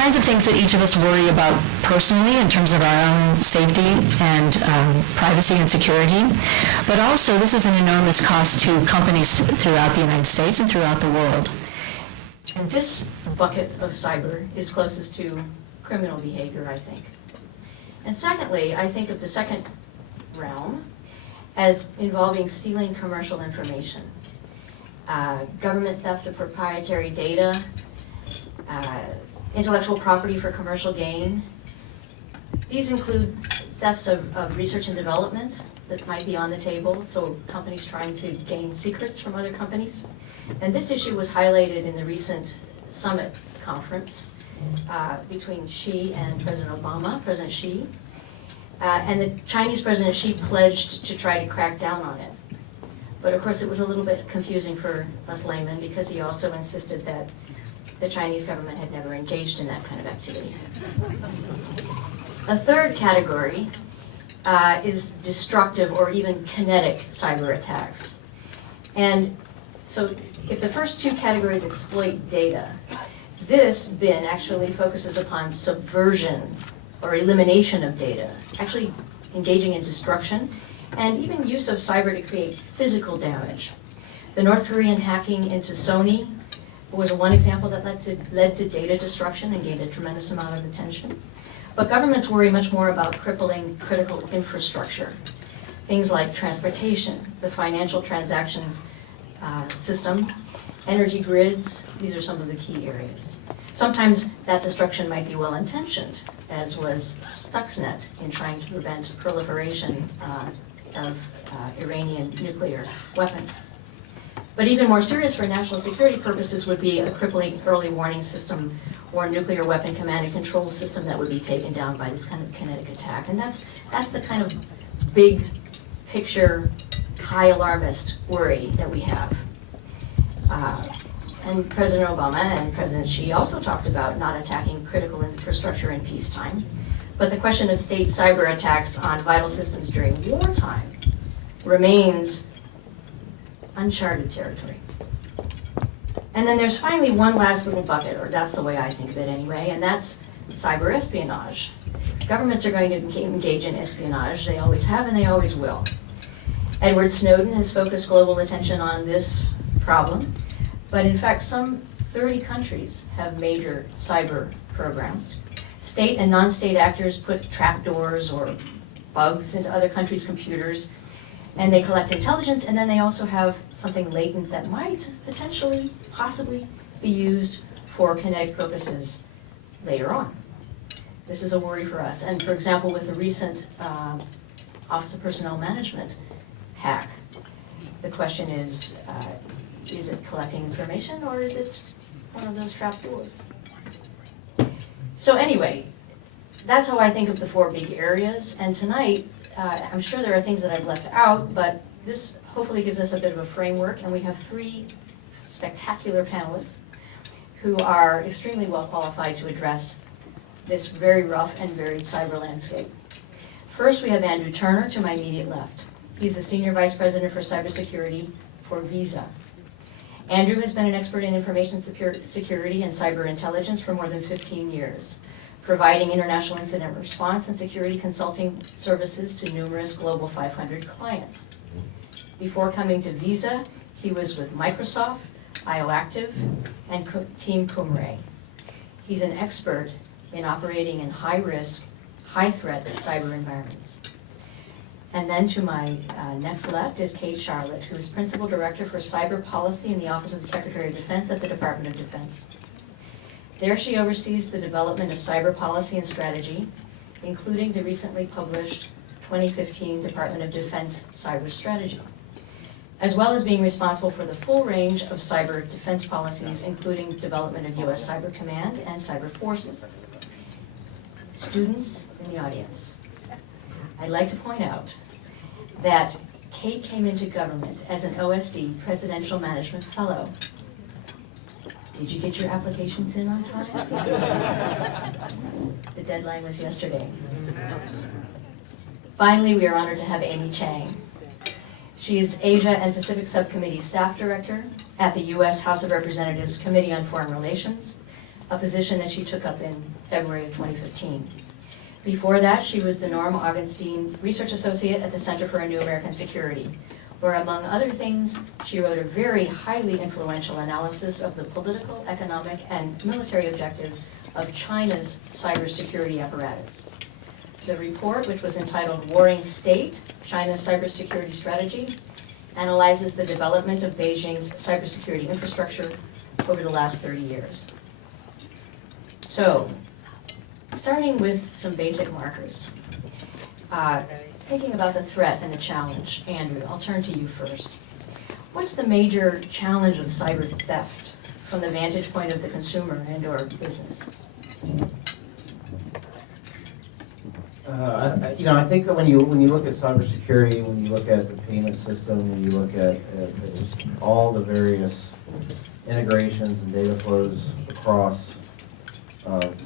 kinds of things that each of us worry about personally in terms of our own safety and privacy and security. But also, this is an enormous cost to companies throughout the United States and throughout the world. And this bucket of cyber is closest to criminal behavior, I think. And secondly, I think of the second realm as involving stealing commercial information. Government theft of proprietary data, intellectual property for commercial gain. These include thefts of research and development that might be on the table, so companies trying to gain secrets from other companies. And this issue was highlighted in the recent summit conference between Xi and President Obama, President Xi. And the Chinese President Xi pledged to try to crack down on it. But of course it was a little bit confusing for us laymen because he also insisted that the Chinese government had never engaged in that kind of activity. A third category is destructive or even kinetic cyber attacks. And so if the first two categories exploit data, this bin actually focuses upon subversion or elimination of data, actually engaging in destruction, and even use of cyber to create physical damage. The North Korean hacking into Sony was one example that led to data destruction and gained a tremendous amount of attention. But governments worry much more about crippling critical infrastructure. Things like transportation, the financial transactions system, energy grids, these are some of the key areas. Sometimes that destruction might be well-intentioned, as was Stuxnet in trying to prevent proliferation of Iranian nuclear weapons. But even more serious for national security purposes would be a crippling early warning system or nuclear weapon command and control system that would be taken down by this kind of kinetic attack. And that's the kind of big picture, high alarmist worry that we have. And President Obama and President Xi also talked about not attacking critical infrastructure in peacetime. But the question of state cyber attacks on vital systems during wartime remains uncharted territory. And then there's finally one last little bucket, or that's the way I think of it anyway, and that's cyber espionage. Governments are going to engage in espionage. They always have and they always will. Edward Snowden has focused global attention on this problem, but in fact some 30 countries have major cyber programs. State and non-state actors put trapdoors or bugs into other countries' computers, and they collect intelligence, and then they also have something latent that might potentially, possibly be used for kinetic purposes later on. This is a worry for us. And for example, with the recent Office of Personnel Management hack, the question is it collecting information or is it one of those trapdoors? So anyway, that's how I think of the four big areas. And tonight, I'm sure there are things that I've left out, but this hopefully gives us a bit of a framework, and we have three spectacular panelists who are extremely well qualified to address this very rough and varied cyber landscape. First, we have Andrew Turner to my immediate left. He's the Senior Vice President for Cybersecurity for Visa. Andrew has been an expert in information security and cyber intelligence for more than 15 years, providing international incident response and security consulting services to numerous Global 500 clients. Before coming to Visa, he was with Microsoft, IOActive, and Team Cumray. He's an expert in operating in high-risk, high-threat cyber environments. And then to my next left is Kate Charlotte, who is Principal Director for Cyber Policy in the Office of the Secretary of Defense at the Department of Defense. There she oversees the development of cyber policy and strategy, including the recently published 2015 Department of Defense Cyber Strategy, as well as being responsible for the full range of cyber defense policies, including development of U.S. Cyber Command and cyber forces. Students in the audience, I'd like to point out that Kate came into government as an OSD Presidential Management Fellow. Did you get your applications in on time? The deadline was yesterday. Finally, we are honored to have Amy Chang. She is Asia and Pacific Subcommittee Staff Director at the U.S. House of Representatives Committee on Foreign Relations, a position that she took up in February of 2015. Before that, she was the Norm Augenstein Research Associate at the Center for a New American Security, where among other things, she wrote a very highly influential analysis of the political, economic, and military objectives of China's cybersecurity apparatus. The report, which was entitled Warring State, China's Cybersecurity Strategy, analyzes the development of Beijing's cybersecurity infrastructure over the last 30 years. So, starting with some basic markers. Thinking about the threat and the challenge, Andrew, I'll turn to you first. What's the major challenge of cyber theft from the vantage point of the consumer and/or business? I think that when you look at cybersecurity, when you look at the payment system, when you look at just all the various integrations and data flows across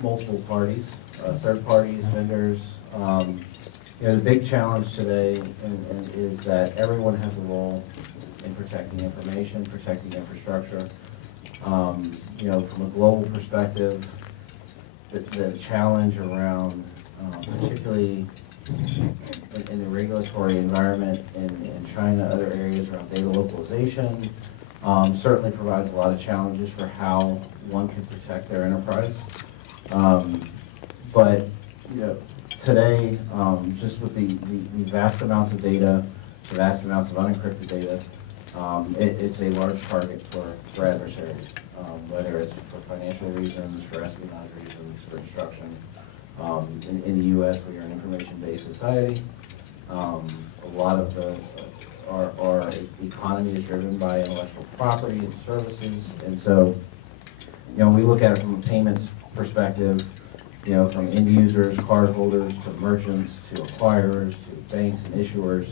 multiple parties, third parties, vendors, the big challenge today is that everyone has a role in protecting information, protecting infrastructure. From a global perspective, the challenge around, particularly in the regulatory environment in China, other areas around data localization, certainly provides a lot of challenges for how one can protect their enterprise. But today, just with the vast amounts of data, the vast amounts of unencrypted data, it's a large target for adversaries, whether it's for financial reasons, for espionage reasons, for destruction. In the U.S., we are an information-based society. A lot of our economy is driven by intellectual property and services, and so we look at it from a payments perspective. From end users, cardholders, to merchants, to acquirers, to banks and issuers.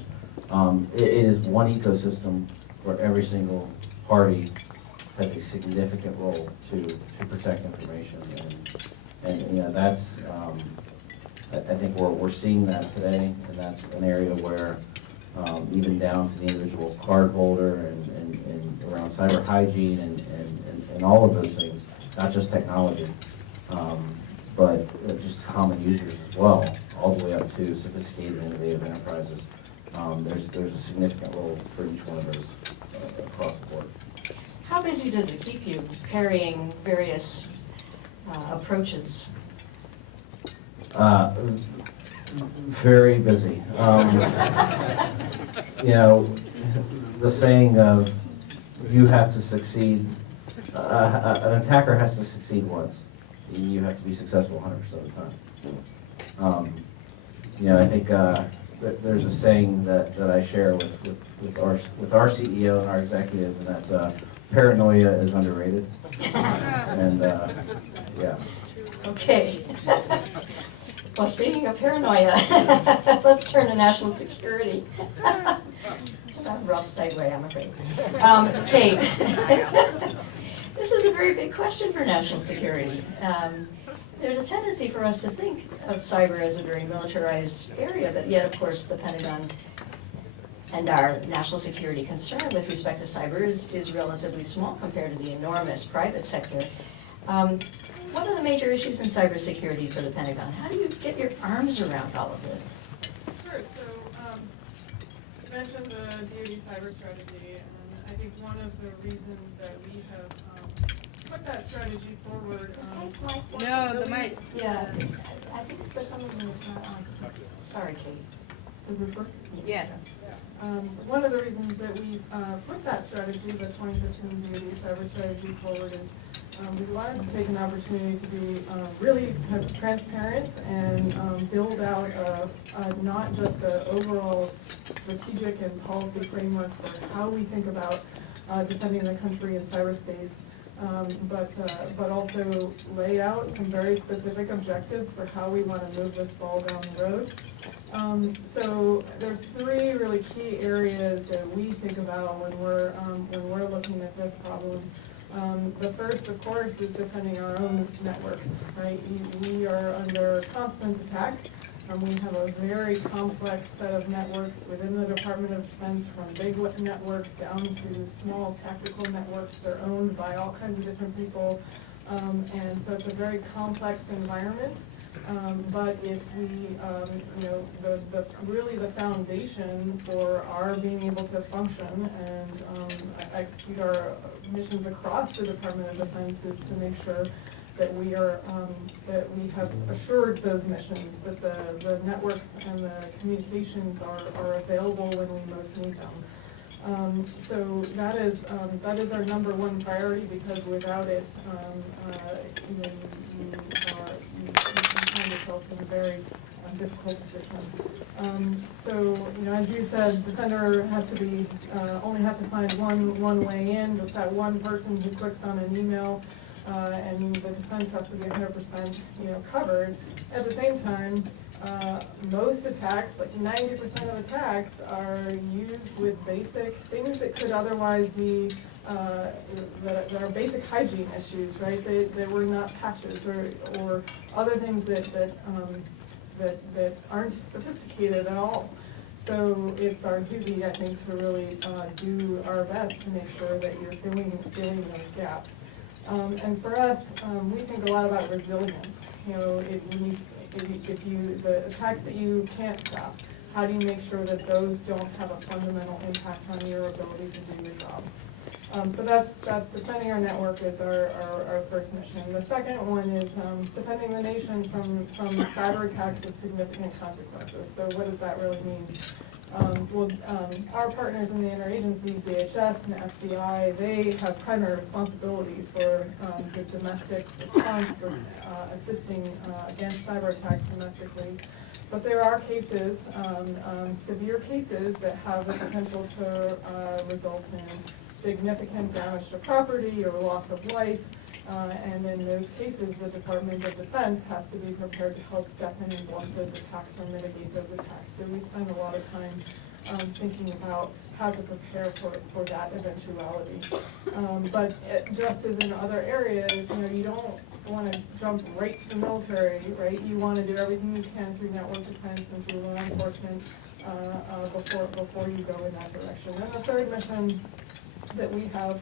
It is one ecosystem where every single party has a significant role to protect information. And that's, I think we're seeing that today, and that's an area where even down to the individual cardholder and around cyber hygiene and all of those things, not just technology. But just common users as well, all the way up to sophisticated innovative enterprises. There's a significant role for each one of those across the board. How busy does it keep you carrying various approaches? Very busy. The saying of you have to succeed, an attacker has to succeed once. You have to be successful 100% of the time. I think there's a saying that I share with our CEO and our executives, and that's paranoia is underrated. And yeah. Okay. Well, speaking of paranoia, let's turn to national security. A rough segue, I'm afraid. Kate. This is a very big question for national security. There's a tendency for us to think of cyber as a very militarized area, but yet, of course, the Pentagon and our national security concern with respect to cyber is relatively small compared to the enormous private sector. What are the major issues in cybersecurity for the Pentagon? How do you get your arms around all of this? Sure. So you mentioned the DoD cyber strategy, and I think one of the reasons that we have put that strategy forward. No, the mic. Yeah, I think for some reason it's not on. Sorry, Kate. Does this work? Yeah. One of the reasons that we put that strategy, the 2015 DoD cyber strategy, forward is we wanted to take an opportunity to be really kind of transparent and build out not just an overall strategic and policy framework for how we think about defending the country in cyberspace, but also lay out some very specific objectives for how we want to move this ball down the road. So there's three really key areas that we think about when we're looking at this problem. The first, of course, is defending our own networks, right? We are under constant attack. We have a very complex set of networks within the Department of Defense, from big networks down to small tactical networks. They're owned by all kinds of different people. And so it's a very complex environment. But if we, really the foundation for our being able to function and execute our missions across the Department of Defense is to make sure that we are, that we have assured those missions, that the networks and the communications are available when we most need them. So that is our number one priority, because without it, you find yourself in a very difficult position. So, as you said, Defender has to be, only has to find one way in, just that one person who clicks on an email, and the defense has to be 100%, covered. At the same time, most attacks, like 90% of attacks, are used with basic things that could otherwise be that are basic hygiene issues, right? They were not patches or other things that aren't sophisticated at all. So it's our duty, I think, to really do our best to make sure that you're filling those gaps. And for us, we think a lot about resilience. If the attacks that you can't stop, how do you make sure that those don't have a fundamental impact on your ability to do your job? So that's defending our network is our first mission. The second one is defending the nation from cyber attacks with significant consequences. So what does that really mean? Our partners in the interagency, DHS and FBI, they have primary responsibility for the domestic response for assisting against cyber attacks domestically. But there are cases, severe cases, that have the potential to result in significant damage to property or loss of life. And in those cases, the Department of Defense has to be prepared to help step in and blunt those attacks or mitigate those attacks. So we spend a lot of time thinking about how to prepare for that eventuality. But just as in other areas, you don't want to jump right to the military, right? You want to do everything you can through network defense and through law enforcement before you go in that direction. And the third mission that we have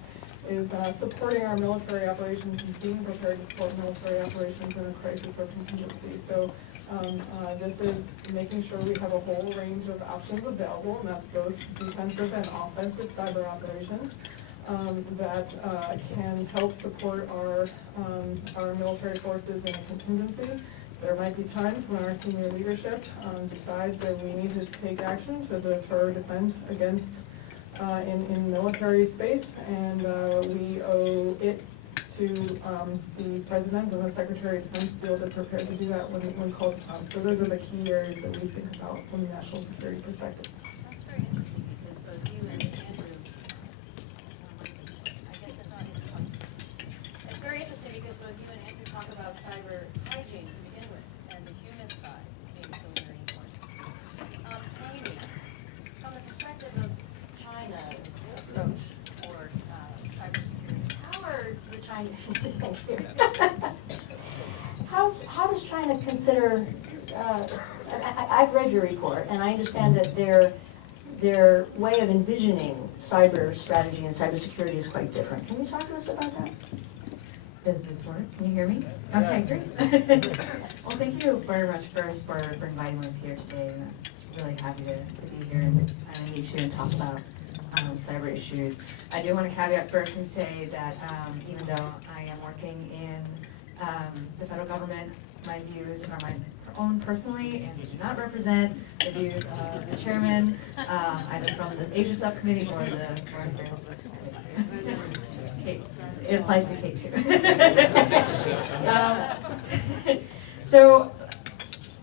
is supporting our military operations and being prepared to support military operations in a crisis or contingency. So this is making sure we have a whole range of options available, and that's both defensive and offensive cyber operations that can help support our military forces in a contingency. There might be times when our senior leadership decides that we need to take action to deter or defend against in military space, and we owe it to the President and the Secretary of Defense to be able to prepare to do that when called upon. So those are the key areas that we think about from a national security perspective. That's very interesting, because both you and Andrew, I guess there's not, it's very interesting because both you and Andrew talk about cyber hygiene to begin with, and the human side being so very important. Amy, from the perspective of China's approach toward cybersecurity, how are the Chinese, How does China consider, I've read your report, and I understand that their way of envisioning cyber strategy and cybersecurity is quite different. Can you talk to us about that? Does this work? Can you hear me? Okay, great. Well, thank you very much first for inviting us here today. I'm really happy to be here and meet you and talk about cyber issues. I do want to caveat first and say that even though I am working in the federal government, my views are my own personally, and do not represent the views of the chairman, either from the Asia subcommittee or the Foreign Affairs subcommittee. Kate, it applies to Kate too. So,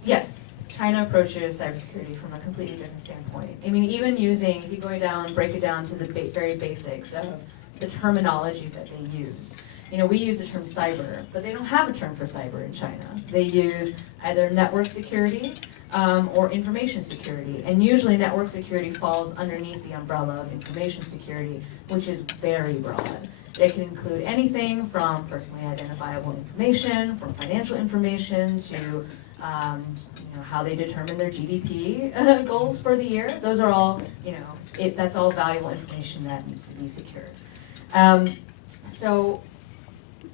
yes, China approaches cybersecurity from a completely different standpoint. I mean, even using, if you go down, break it down to the very basics of the terminology that they use. We use the term cyber, but they don't have a term for cyber in China. They use either network security or information security. And usually network security falls underneath the umbrella of information security, which is very broad. It can include anything from personally identifiable information, from financial information, to how they determine their GDP goals for the year. Those are all, that's all valuable information that needs to be secured. So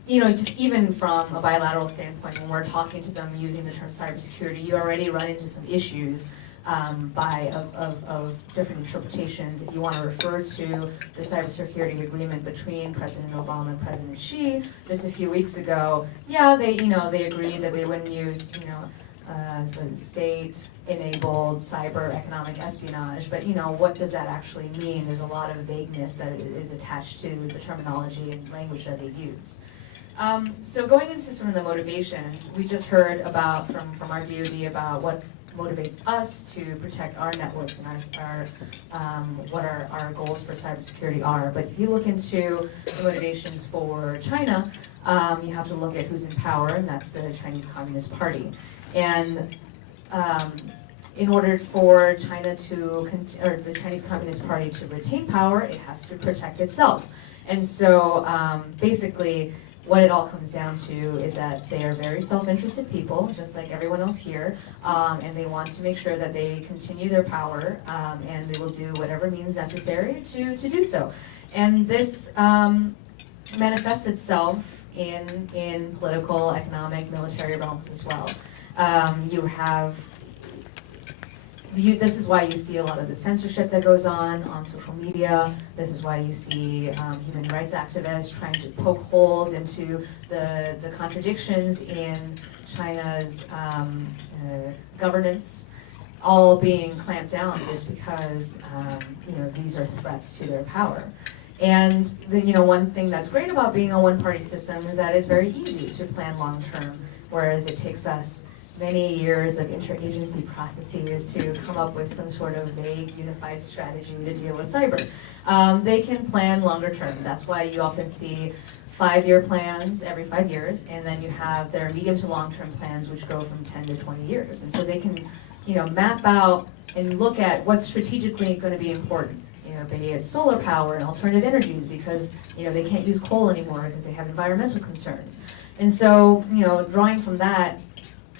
just even from a bilateral standpoint, when we're talking to them using the term cybersecurity, you already run into some issues of different interpretations. If you want to refer to the cybersecurity agreement between President Obama and President Xi just a few weeks ago, yeah, they agreed that they wouldn't use, sort of state-enabled cyber economic espionage, but what does that actually mean? There's a lot of vagueness that is attached to the terminology and language that they use. So going into some of the motivations, we just heard about from our DoD about what motivates us to protect our networks and our what our goals for cybersecurity are. But if you look into the motivations for China, you have to look at who's in power, and that's the Chinese Communist Party. And in order for China or the Chinese Communist Party to retain power, it has to protect itself. And so basically, what it all comes down to is that they are very self-interested people, just like everyone else here, and they want to make sure that they continue their power, and they will do whatever means necessary to do so. And this manifests itself in political, economic, military realms as well. This is why you see a lot of the censorship that goes on social media. This is why you see human rights activists trying to poke holes into the contradictions in China's governance, all being clamped down just because these are threats to their power. And one thing that's great about being a one-party system is that it's very easy to plan long-term, whereas it takes us many years of interagency processes to come up with some sort of vague, unified strategy to deal with cyber. They can plan longer term. That's why you often see 5-year plans every 5 years, and then you have their medium to long-term plans, which go from 10 to 20 years. And so they can, map out and look at what's strategically going to be important. Be it solar power and alternative energies, because they can't use coal anymore because they have environmental concerns. And so, drawing from that,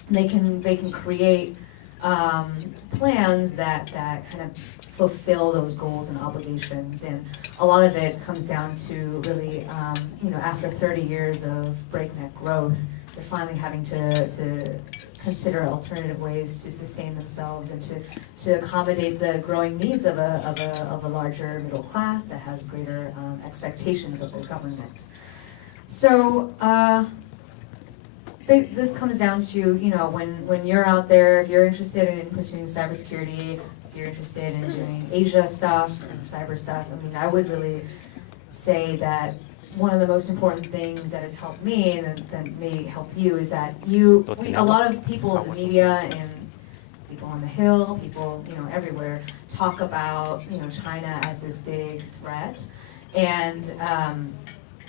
they can create plans that kind of fulfill those goals and obligations. And a lot of it comes down to really, after 30 years of breakneck growth, they're finally having to consider alternative ways to sustain themselves and to accommodate the growing needs of a larger middle class that has greater expectations of their government. So this comes down to, when you're out there, if you're interested in pursuing cybersecurity, if you're interested in doing Asia stuff and cyber stuff, I would really say that one of the most important things that has helped me and that may help you is that a lot of people in the media and people on the Hill, people everywhere talk about China as this big threat, and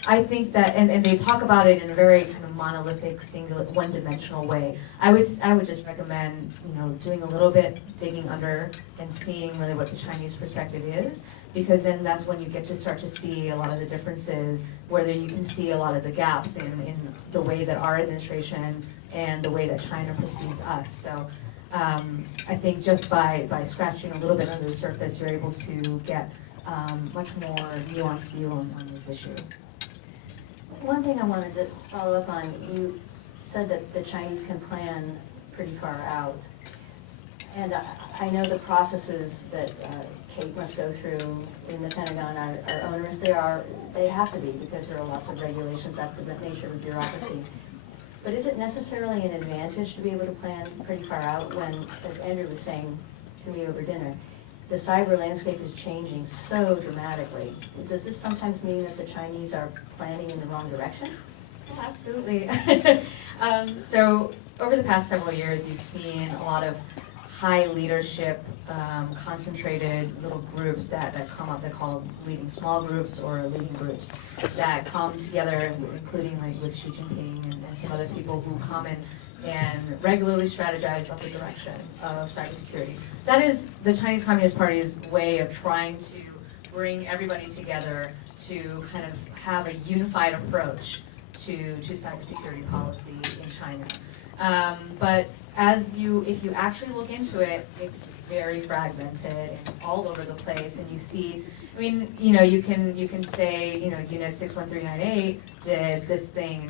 I think that and they talk about it in a very kind of monolithic, singular, one-dimensional way. I would just recommend doing a little bit digging under and seeing really what the Chinese perspective is, because then that's when you get to start to see a lot of the differences, where you can see a lot of the gaps in the way that our administration and the way that China perceives us. So I think just by scratching a little bit under the surface, you're able to get much more nuanced view on this issue. One thing I wanted to follow up on, you said that the Chinese can plan pretty far out. And I know the processes that Kate must go through in the Pentagon are onerous. They have to be, because there are lots of regulations. That's the nature of bureaucracy. But is it necessarily an advantage to be able to plan pretty far out when, as Andrew was saying to me over dinner, the cyber landscape is changing so dramatically? Does this sometimes mean that the Chinese are planning in the wrong direction? Oh, absolutely. So over the past several years, you've seen a lot of high leadership, concentrated little groups that come up. They're called leading small groups or leading groups that come together, including like with Xi Jinping and some other people who come in and regularly strategize about the direction of cybersecurity. That is the Chinese Communist Party's way of trying to bring everybody together to kind of have a unified approach to cybersecurity policy in China. But if you actually look into it, it's very fragmented and all over the place, and you see I mean, you know, you can say, you know, Unit 61398 did this thing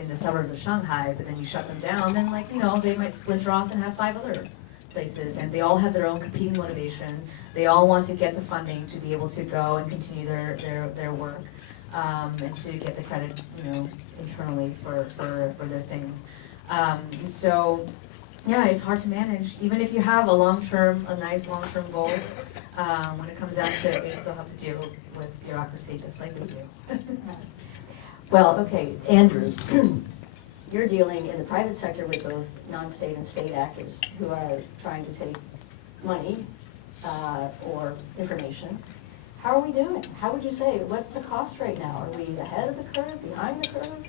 in the suburbs of Shanghai, but then you shut them down, then like, you know, they might splinter off and have 5 other places, and they all have their own competing motivations. They all want to get the funding to be able to go and continue their work, and to get the credit, you know, internally for their things. So, yeah, it's hard to manage. Even if you have a nice long-term goal, when it comes down to it, they still have to deal with bureaucracy just like we do. Well, okay, Andrew, you're dealing in the private sector with both non-state and state actors who are trying to take money or information. How are we doing? How would you say, what's the cost right now? Are we ahead of the curve, behind the curve?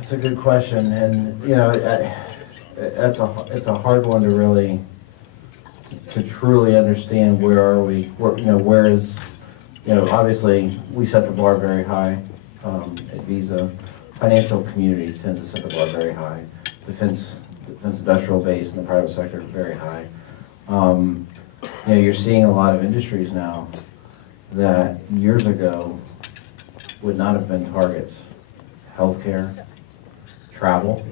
It's a good question, and you know, it's a hard one to really to truly understand where are we, where is, obviously we set the bar very high at Visa. Financial community tends to set the bar very high. Defense industrial base in the private sector very high. You're seeing a lot of industries now that years ago would not have been targets. Healthcare, travel.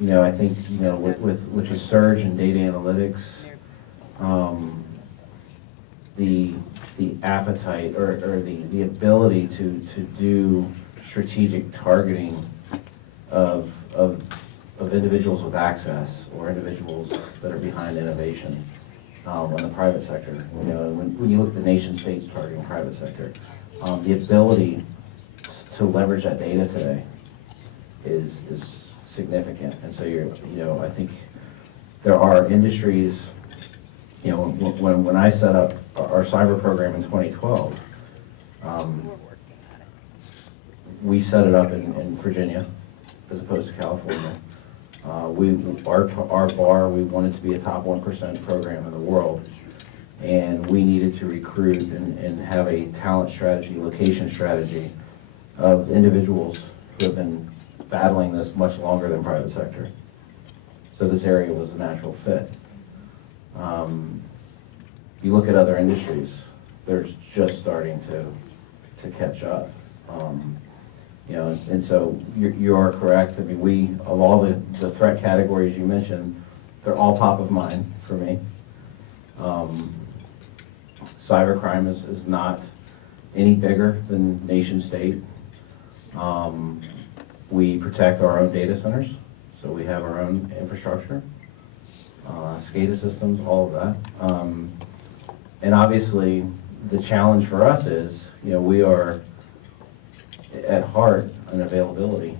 I think, with the surge in data analytics, the appetite or the ability to do strategic targeting of individuals with access or individuals that are behind innovation in the private sector. When you look at the nation states targeting private sector, the ability to leverage that data today is significant. And so I think there are industries, when I set up our cyber program in 2012, we set it up in Virginia as opposed to California. Our bar, we wanted to be a top 1% program in the world, and we needed to recruit and have a talent strategy, location strategy of individuals who have been battling this much longer than private sector. So this area was a natural fit. You look at other industries, they're just starting to catch up. And so you are correct. I mean, of all the threat categories you mentioned, they're all top of mind for me. Cybercrime is not any bigger than nation state. We protect our own data centers, so we have our own infrastructure, SCADA systems, all of that. And obviously, the challenge for us is, we are at heart an availability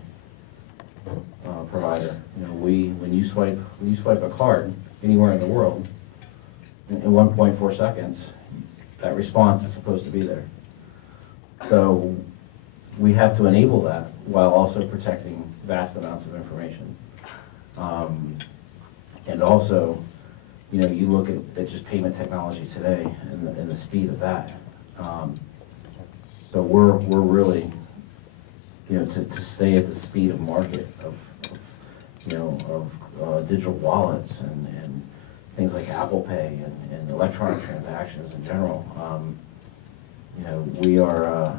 provider. When you swipe a card anywhere in the world, in 1.4 seconds, that response is supposed to be there. So we have to enable that while also protecting vast amounts of information. And also, you look at just payment technology today and the speed of that. So we're really, to stay at the speed of market of digital wallets and things like Apple Pay and electronic transactions in general. We are.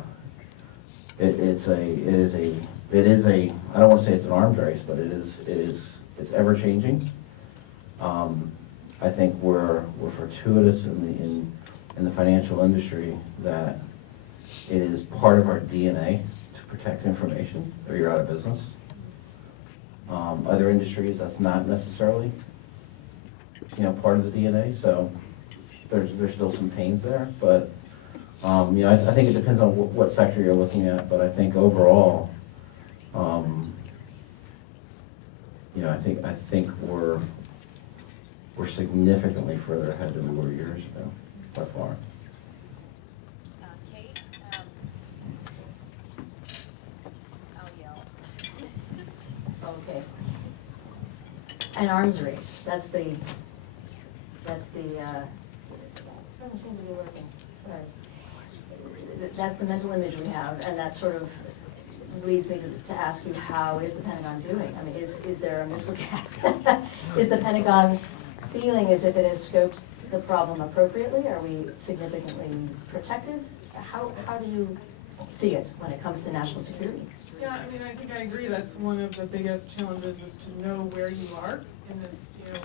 It is a. I don't want to say it's an arms race, but it's ever changing. I think we're fortuitous in the financial industry that it is part of our DNA to protect information, or you're out of business. Other industries, that's not necessarily part of the DNA. So there's still some pains there, but I think it depends on what sector you're looking at. But I think overall, I think we're significantly further ahead than we were years ago, by far. Kate, I'll yell. Okay. An arms race, that's the, doesn't seem to be working, sorry. That's the mental image we have, and that sort of leads me to ask you, how is the Pentagon doing? I mean, is there a missile gap? Is the Pentagon feeling as if it has scoped the problem appropriately? Are we significantly protected? How do you see it when it comes to national security? Yeah, I mean, I think I agree, that's one of the biggest challenges is to know where you are in this,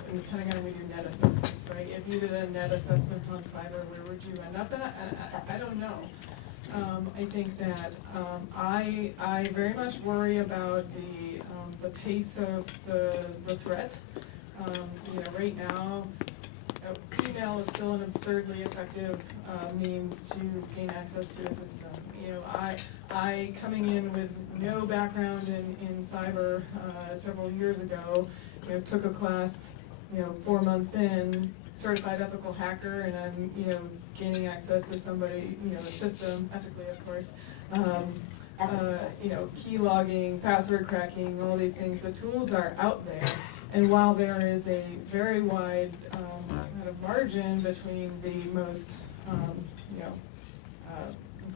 and depending on when you net assessments, right? If you did a net assessment on cyber, where would you end up? And I don't know. I think that I very much worry about the pace of the threat. Right now, email is still an absurdly effective means to gain access to a system. I coming in with no background in cyber several years ago, took a class, 4 months in, certified ethical hacker, and I'm, gaining access to somebody, the system, ethically of course. Key logging, password cracking, all these things. The tools are out there, and while there is a very wide kind of margin between the most,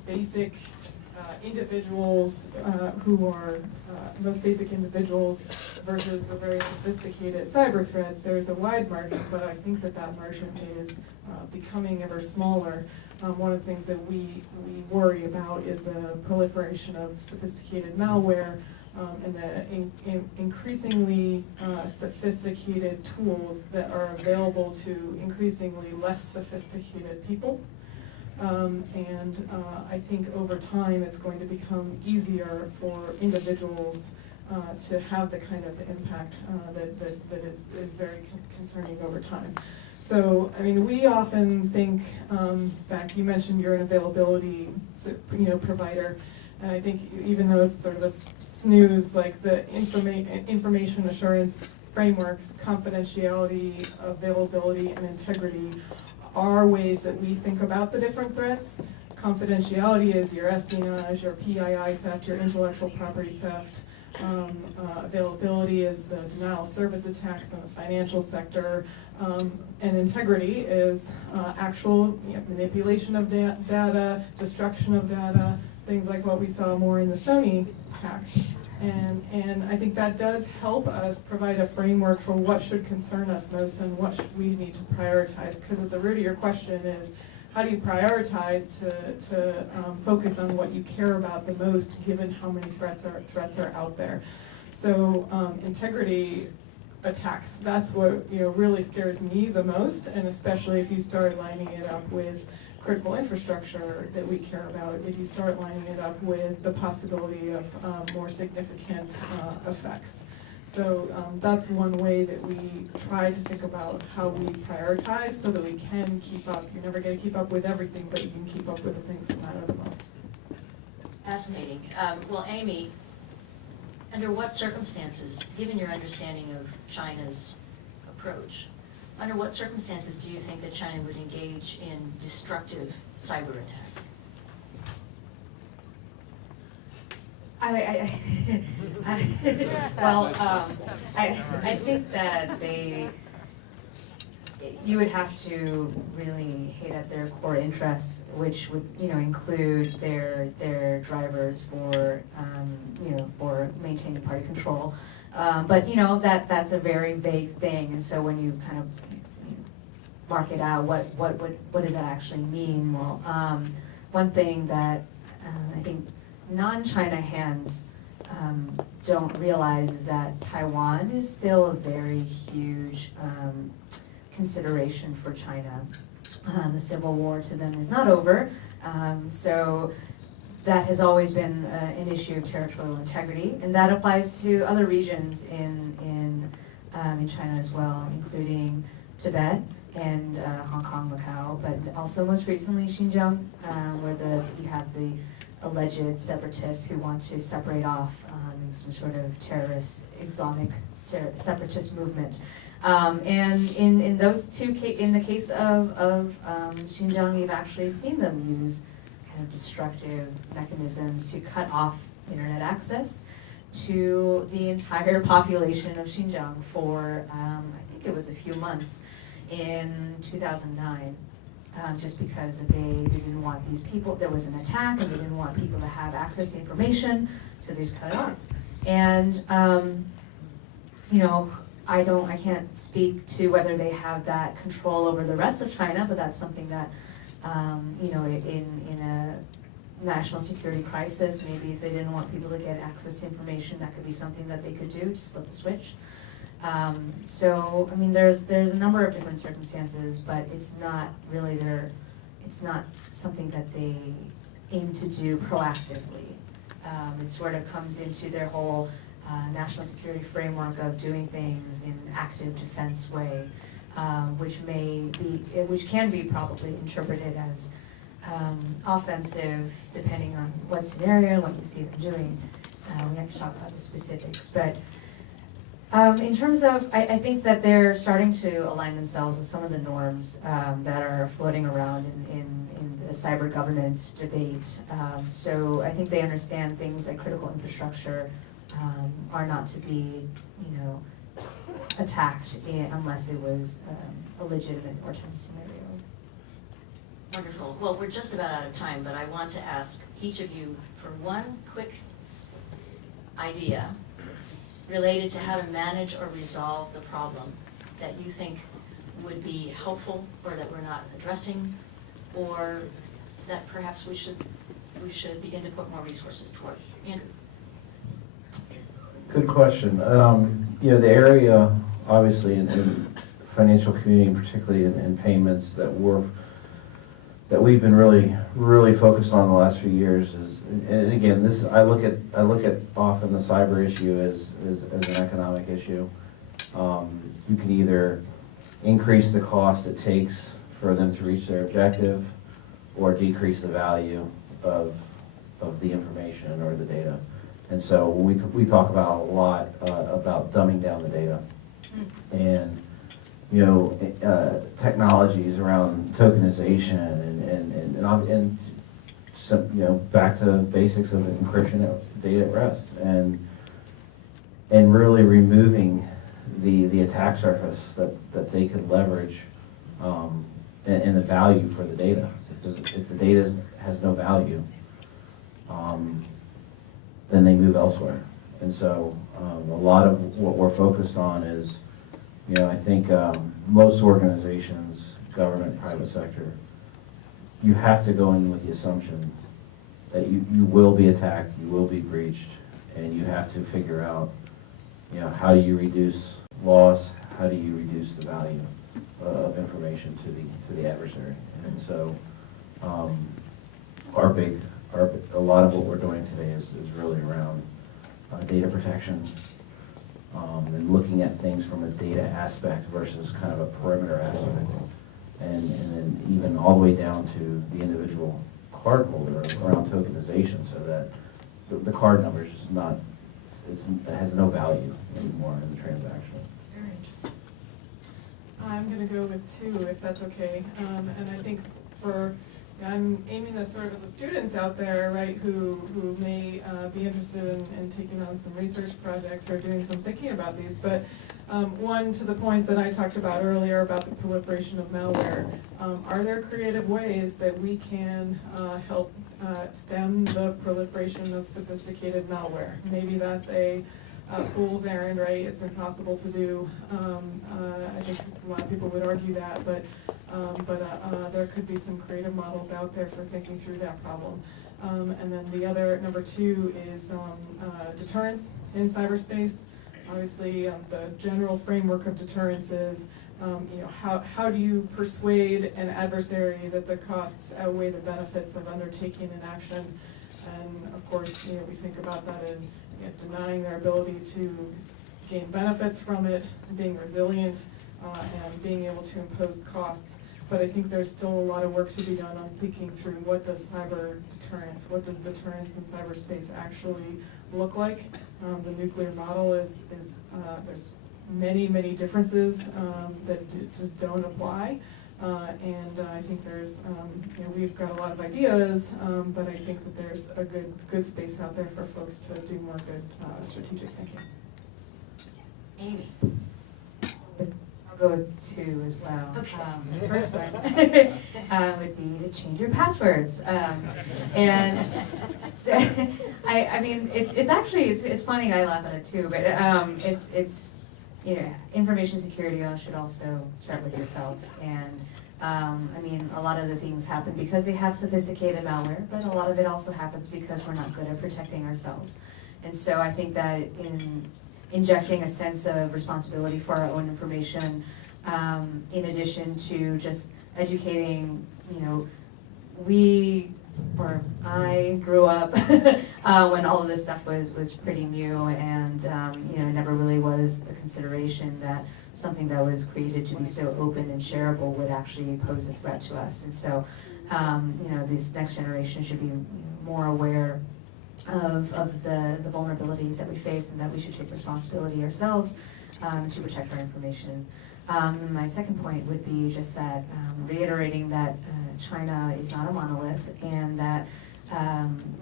basic individuals who are most basic individuals versus the very sophisticated cyber threats, there's a wide margin, but I think that margin is becoming ever smaller. One of the things that we worry about is the proliferation of sophisticated malware and the increasingly sophisticated tools that are available to increasingly less sophisticated people. I think over time it's going to become easier for individuals to have the kind of impact that is very concerning over time. So, I mean, we often think, in fact, you mentioned you're an availability, provider, and I think even though it's sort of a snooze, like the information assurance frameworks, confidentiality, availability, and integrity are ways that we think about the different threats. Confidentiality is your espionage, your PII theft, your intellectual property theft. Availability is the denial of service attacks in the financial sector. And integrity is actual manipulation of data, destruction of data, things like what we saw more in the Sony hack. And I think that does help us provide a framework for what should concern us most and what we need to prioritize. Because at the root of your question is, how do you prioritize to focus on what you care about the most, given how many threats are out there? So integrity attacks, that's what really scares me the most, and especially if you start lining it up with critical infrastructure that we care about, if you start lining it up with the possibility of more significant effects. So that's one way that we try to think about how we prioritize so that we can keep up. You're never going to keep up with everything, but you can keep up with the things that matter the most. Fascinating. Well, Amy, under what circumstances, given your understanding of China's approach, under what circumstances do you think that China would engage in destructive cyber attacks? I think that you would have to really hit at their core interests, which would, include their drivers for, for maintaining party control. But that's a very vague thing, and so when you kind of mark it out, what does that actually mean? Well, one thing that I think non-China hands don't realize is that Taiwan is still a very huge consideration for China. The Civil War to them is not over, so that has always been an issue of territorial integrity, and that applies to other regions in China as well, including Tibet and Hong Kong, Macau, but also most recently Xinjiang, where you have the alleged separatists who want to separate off some sort of terrorist Islamic separatist movement. And in those two, in the case of Xinjiang, you've actually seen them use kind of destructive mechanisms to cut off internet access to the entire population of Xinjiang for, I think it was a few months in 2009. Just because they didn't want these people, there was an attack and they didn't want people to have access to information, so they just cut it off. And, I can't speak to whether they have that control over the rest of China, but that's something that, you know, in a national security crisis, maybe if they didn't want people to get access to information, that could be something that they could do, just flip a switch. So, I mean, there's a number of different circumstances, but it's not really it's not something that they aim to do proactively. It sort of comes into their whole national security framework of doing things in an active defense way, which can be probably interpreted as offensive, depending on what scenario and what you see them doing. We have to talk about the specifics, but in terms of, I think that they're starting to align themselves with some of the norms that are floating around in the cyber governance debate. So I think they understand things like critical infrastructure are not to be, you know, attacked unless it was a legitimate wartime scenario. Wonderful. Well, we're just about out of time, but I want to ask each of you for one quick idea related to how to manage or resolve the problem that you think would be helpful or that we're not addressing, or that perhaps we should begin to put more resources toward. Andrew? Good question. You know, the area, obviously, in financial community, particularly in payments, that we've been really focused on the last few years is, and again, this I look at often the cyber issue as an economic issue. You can either increase the cost it takes for them to reach their objective, or decrease the value of the information or the data. And so we talk about a lot about dumbing down the data, and you know, technologies around tokenization and some, you know, back to basics of encryption of data at rest, and really removing the attack surface that they could leverage, and the value for the data. If the data has no value, then they move elsewhere. And so a lot of what we're focused on is, you know, I think most organizations, government, private sector, you have to go in with the assumption that you will be attacked, you will be breached, and you have to figure out, you know, how do you reduce loss, how do you reduce the value of information to the adversary. And so a lot of what we're doing today is really around data protection, and looking at things from a data aspect versus kind of a perimeter aspect, and then even all the way down to the individual card holder around tokenization, so that the card number is just not, it has no value anymore in the transaction. Very interesting. I'm gonna go with 2, if that's okay. And I think I'm aiming this sort of the students out there, right, who may be interested in taking on some research projects or doing some thinking about these. But one, to the point that I talked about earlier about the proliferation of malware, are there creative ways that we can help stem the proliferation of sophisticated malware? Maybe that's a fool's errand, right? It's impossible to do. I think a lot of people would argue that, but there could be some creative models out there for thinking through that problem. And then the other, number 2, is deterrence in cyberspace. Obviously, the general framework of deterrence is, you know, how do you persuade an adversary that the costs outweigh the benefits of undertaking an action? And of course, you know, we think about that in, you know, denying their ability to gain benefits from it, being resilient, and being able to impose costs. But I think there's still a lot of work to be done on thinking through what does cyber deterrence, what does deterrence in cyberspace actually look like. The nuclear model is there's many differences that just don't apply. And I think there's, you know, we've got a lot of ideas, but I think that there's a good space out there for folks to do more good strategic thinking. Amy? I'll go with 2 as well. Okay. The first one would be to change your passwords. And I mean, it's actually, it's funny, I laugh at it too, but information security should also start with yourself. And I mean, a lot of the things happen because they have sophisticated malware, but a lot of it also happens because we're not good at protecting ourselves. And so I think that in injecting a sense of responsibility for our own information, in addition to just educating, I grew up when all of this stuff was pretty new, and it never really was a consideration that something that was created to be so open and shareable would actually pose a threat to us. And so, this next generation should be more aware of the vulnerabilities that we face, and that we should take responsibility ourselves to protect our information. My second point would be just that reiterating that China is not a monolith, and that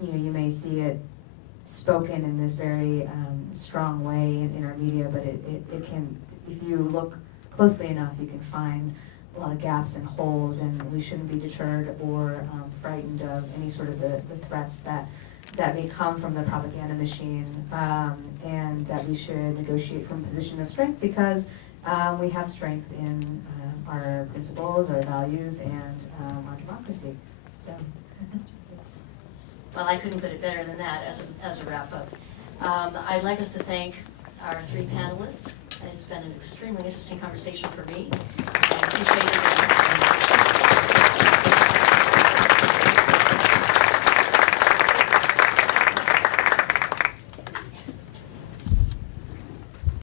you may see it spoken in this very strong way in our media, but it can, if you look closely enough, you can find a lot of gaps and holes, and we shouldn't be deterred or frightened of any sort of the threats that may come from the propaganda machine, and that we should negotiate from a position of strength, because we have strength in our principles, our values, and our democracy. So, yes. Well, I couldn't put it better than that as a wrap-up. I'd like us to thank our three panelists. It's been an extremely interesting conversation for me. I appreciate it.